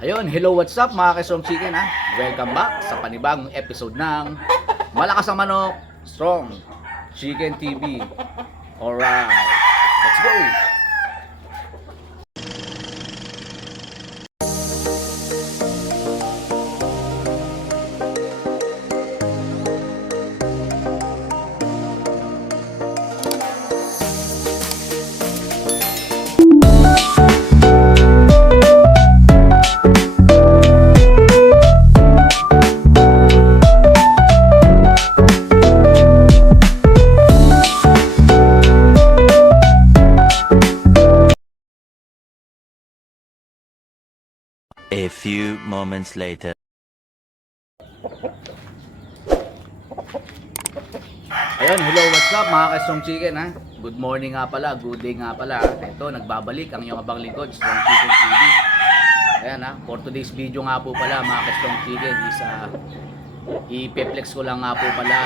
Ayun, hello, what's up mga Kesong Chicken ha? Welcome back sa panibagong episode ng Malakas ang Manok, Strong Chicken TV. Alright, let's go! A few moments later. Ayun, hello, what's up mga Kesong Chicken ha? Good morning nga pala, good day nga pala. Ito, nagbabalik ang iyong abang lingkod, Strong Chicken TV. Ayan ha, for today's video nga po pala mga Kesong Chicken is i-flex ko lang nga po pala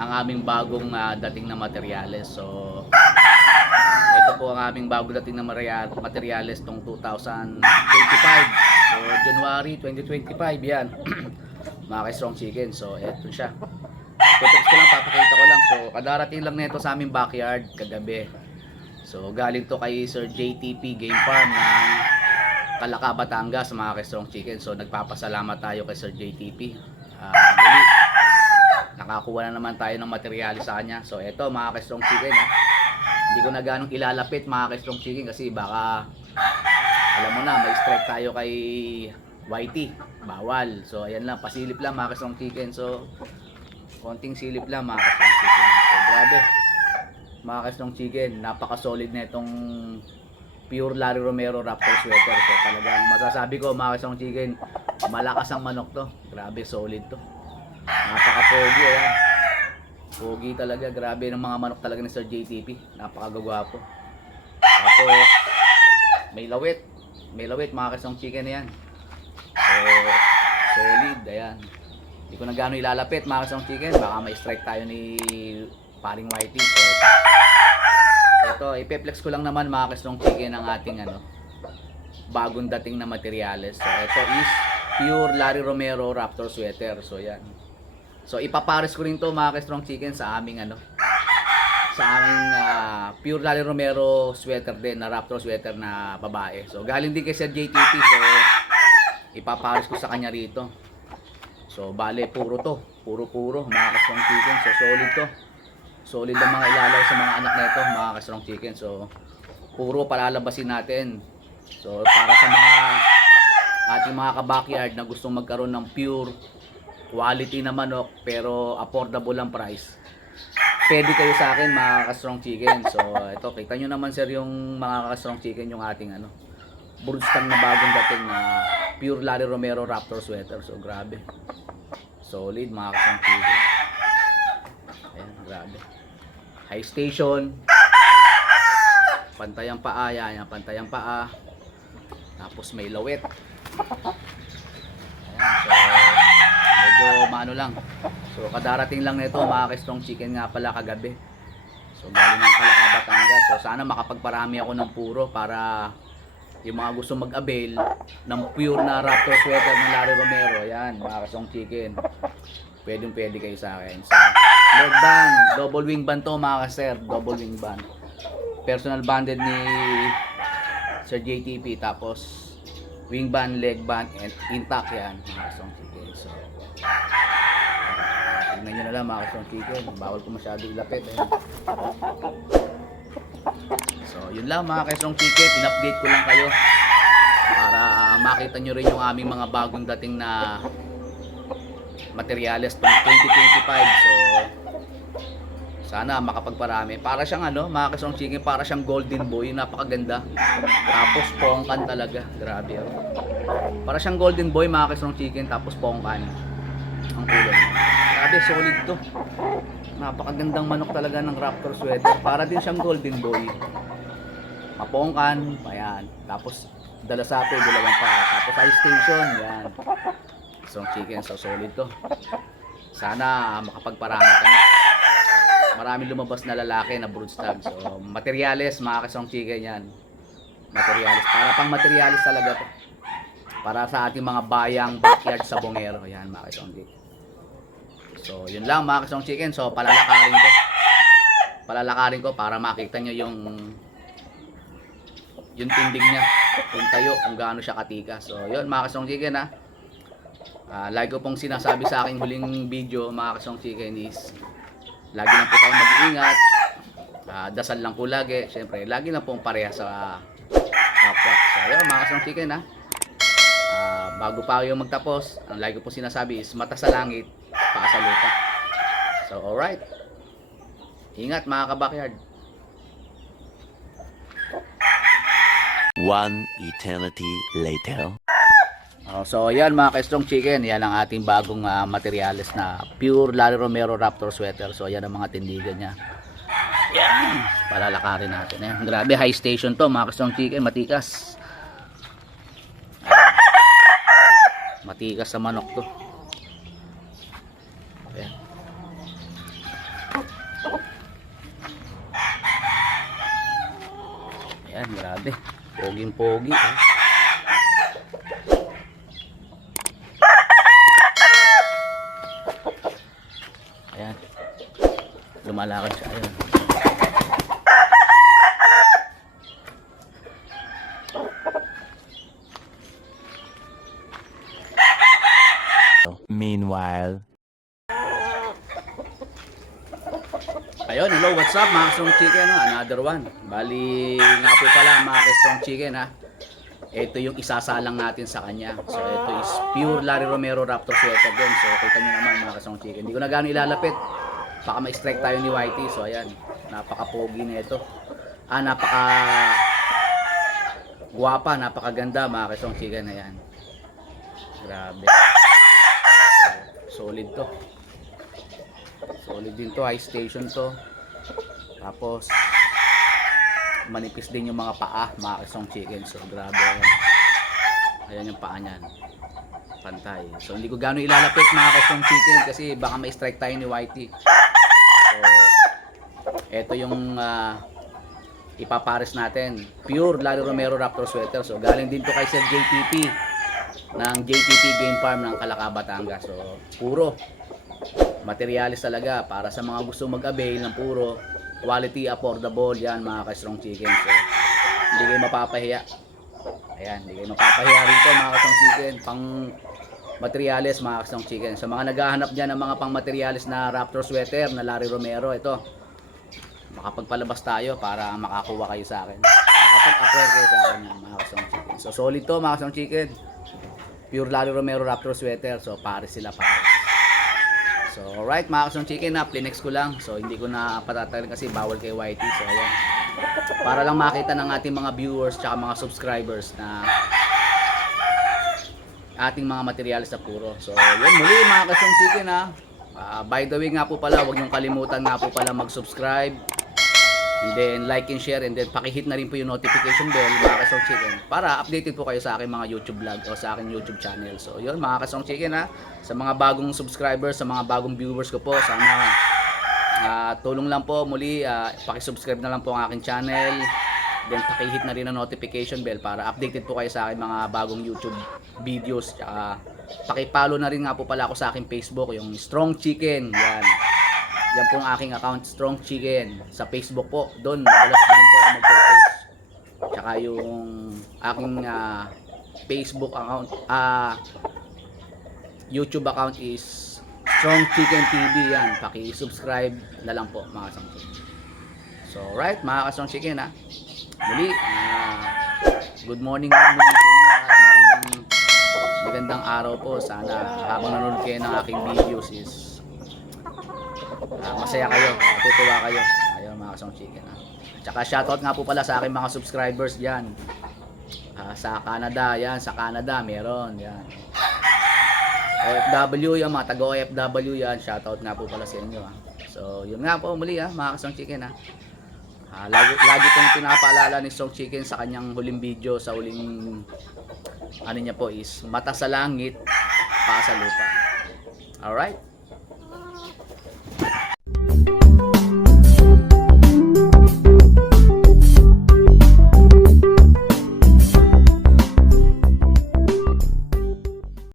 ang aming bagong dating na materyales. So ito po ang aming bago dating na materyales tong 2025. So January 2025 yan. Mga ka-Strong Chicken. So ito siya. Ito ko lang, papakita ko lang. So kadarating lang nito sa aming backyard kagabi. So galing to kay Sir JTP Game Farm ng Calaca, Batangas, mga ka-Strong Chicken. So nagpapasalamat tayo kay Sir JTP. Muli, nakakuha na naman tayo ng materyales sa kanya. So ito mga ka-Strong Chicken hindi ko na ganong ilalapit mga ka-Strong Chicken kasi baka alam mo na may strike tayo kay YT, bawal. So ayan lang, pasilip lang mga ka-Strong Chicken. So konting silip lang mga ka-Strong Chicken. So grabe mga ka-Strong Chicken, napaka solid na itong pure Larry Romero Raptor sweater. So talagang masasabi ko mga ka-Strong Chicken, malakas ang manok to. Grabe, solid to, napaka pogi. Ayan, pogi talaga, grabe ng mga manok talaga ni Sir JTP, napakagwapo. Tapos may lawit mga ka-Strong Chicken na yan. So solid, ayan. Hindi ko na gano'y ilalapit mga ka-Strong Chicken, baka may strike tayo ni paring Whitey. So ito, ipeplex ko lang naman mga ka-Strong Chicken ang ating bagong dating na materyales. So ito is pure Larry Romero Raptor sweater. So yan. So ipapares ko rin to mga ka-Strong Chicken sa aming pure Larry Romero sweater din na Raptor sweater na babae. So galing din kay Sir JTP. So ipapares ko sa kanya rito. So bale puro mga ka-Strong Chicken. So solid to. Solid ang mga ilalaw sa mga anak nito mga ka-Strong Chicken. So puro palalabasin natin. So para sa mga ating mga ka-backyard na gustong magkaroon ng pure quality na manok pero affordable ang price, pwede kayo sa akin mga ka-Strong Chicken. So ito, kita nyo naman sir yung mga ka-Strong Chicken, yung ating broodstang na bagong dating na pure Larry Romero Raptor sweater. So grabe, solid mga ka-Strong Chicken. Ayan, grabe, high station, pantayang paa. Yan, pantayang paa. Tapos may lawit. Ayan, so medyo maano lang. So kadarating lang nito mga ka-Strong Chicken nga pala kagabi. So galing ng Calaca, Batangas. So sana makapagparami ako ng puro para yung mga gusto mag-avail ng pure na Raptor sweater ng Larry Romero, yan mga ka-Strong Chicken, pwede kayo sa akin. So leg band, double wing band to mga ka-sir, double wing band, personal banded ni Sir JTP. Tapos wing band, leg band, and intact yan mga ka-Strong Chicken. So tingnan nyo na lang mga ka-Strong Chicken, bawal ko masyado ilapit. So yun lang mga ka-Strong Chicken, in-update ko lang kayo para makita nyo rin yung aming mga bagong dating na materyales pang 2025. So sana makapagparami. Para siyang mga ka-Strong Chicken, para siyang golden boy, napakaganda. Tapos pongkan talaga, grabe para siyang golden boy mga ka-Strong Chicken, tapos pongkan ang kulay. Grabe, solid to, napakagandang manok talaga ng Raptor sweater. Para din siyang golden boy, mapongkan, ayan. Tapos dalasape, dalawang pa. Tapos high station, yan. Strong Chicken, so solid to. Sana makapagparami kami. Maraming lumabas na lalaki na broodstag. So materyales mga ka-Strong Chicken yan. Materyales, para pang materyales talaga to. para sa ating mga bayang backyard sa Bongero. Yan mga Kasong Chicken. So yun lang mga Kasong Chicken. So palalakarin ko para makita nyo yung tindig niya, yung tayo, kung gaano siya katika. So yun mga Kasong Chicken ha. Lagi ko pong sinasabi sa aking huling video mga Kasong Chicken is lagi lang po tayong mag-iingat. Dasal lang po lagi. Siyempre lagi na pong pareha sa kapwa. So yun mga Kasong Chicken ha. Bago pa kayo magtapos, ang lagi ko po sinasabi is mata sa langit, paa sa lupa. So alright, ingat mga kabakyard. One eternity later. So yan mga ka-Strong Chicken, yan ang ating bagong materials na pure Larry Romero Raptor sweater. So yan ang mga tindigan niya. Yan, palalakarin natin. Yan. Grabe, high station to mga ka-Strong Chicken, matikas. Matikas sa manok to. Ayan. Ayan, grabe. Poging-pogi. Ayan. Lumalakad siya. Ayan. Meanwhile. Ayun, hello, what's up mga Strong Chicken, no? Another one. Bali nga po pala mga Strong Chicken ha. Ito yung isasalang natin sa kanya. So ito is pure Larry Romero Raptor sweater din. So kita nyo naman mga Strong Chicken. Hindi ko na gano'ng ilalapit. Baka ma-strike tayo ni Whitey. So ayan, napaka-pogi na ito. Napaka guwapa, napakaganda mga Strong Chicken. Ayan. Grabe. Solid to. Solid din to, high station to. Tapos manipis din yung mga paa, mga Strong Chicken. So grabe yan. Ayan yung paa niyan. Pantay. So hindi ko gano'ng ilalapit mga Strong Chicken kasi baka ma-strike tayo ni Whitey. So eto yung ipapares natin. Pure Larry Romero Raptor sweater. So galing din to kay Sir JPP ng JPP Game Farm ng Calaca, Batangas. So puro materialis talaga para sa mga gusto mag-avail ng puro quality, affordable. Yan mga ka-Strong Chicken. So hindi kayo mapapahiya. Ayan, hindi kayo mapapahiya rito mga ka-Strong Chicken. Pang materialis mga ka-Strong Chicken. Sa mga naghahanap dyan ng mga pang materialis na Raptor sweater na Larry Romero, ito makapagpalabas tayo para makakuha kayo sa akin, makapag-acquire kayo sa akin mga ka-Strong Chicken. So solid to mga ka-Strong Chicken, pure Larry Romero Raptor sweater. So pares sila, pares. So alright mga Strong Chicken, plinex ko lang. So hindi ko na patatagal kasi bawal kay Whitey. So ayan, para lang makita ng ating mga viewers tsaka mga subscribers na ating mga materials sa puro. So yun, muli mga Strong Chicken ha. By the way nga po pala, huwag niyong kalimutan nga po pala mag-subscribe, and then like and share, and then pakihit na rin po yung notification bell mga Strong Chicken para updated po kayo sa aking mga YouTube vlog o sa aking YouTube channel. So yun mga Strong Chicken ha, sa mga bagong subscribers, sa mga bagong viewers ko po, sana tulong lang po muli, pakisubscribe na lang po ang aking channel, then pakihit na rin ang notification bell para updated po kayo sa aking mga bagong YouTube videos. Tsaka pakipollow na rin nga po pala ako sa aking Facebook, yung Strong Chicken. Yan po ang aking account, Strong Chicken, sa Facebook po. Doon madalas din po ako mag-post. Tsaka yung aking Facebook account, YouTube account is Strong Chicken TV. Yan, paki-subscribe na lang po mga Strong Chicken. So right mga Strong Chicken ha, muli good morning muli sa inyo at magandang araw po. Sana habang nanonood kayo ng aking videos is masaya kayo, matutuwa kayo. Ayun mga Strong Chicken ha. Tsaka shoutout nga po pala sa aking mga subscribers dyan sa Canada. Yan, sa Canada meron yan. OFW yan, mga taga OFW yan. Shoutout nga po pala sa inyo ha. So yun nga po muli ha mga Strong Chicken ha. Lagi kong pinapaalala ni Strong Chicken sa kanyang huling video, sa huling ano niya po is mata sa langit, paa sa lupa. Alright.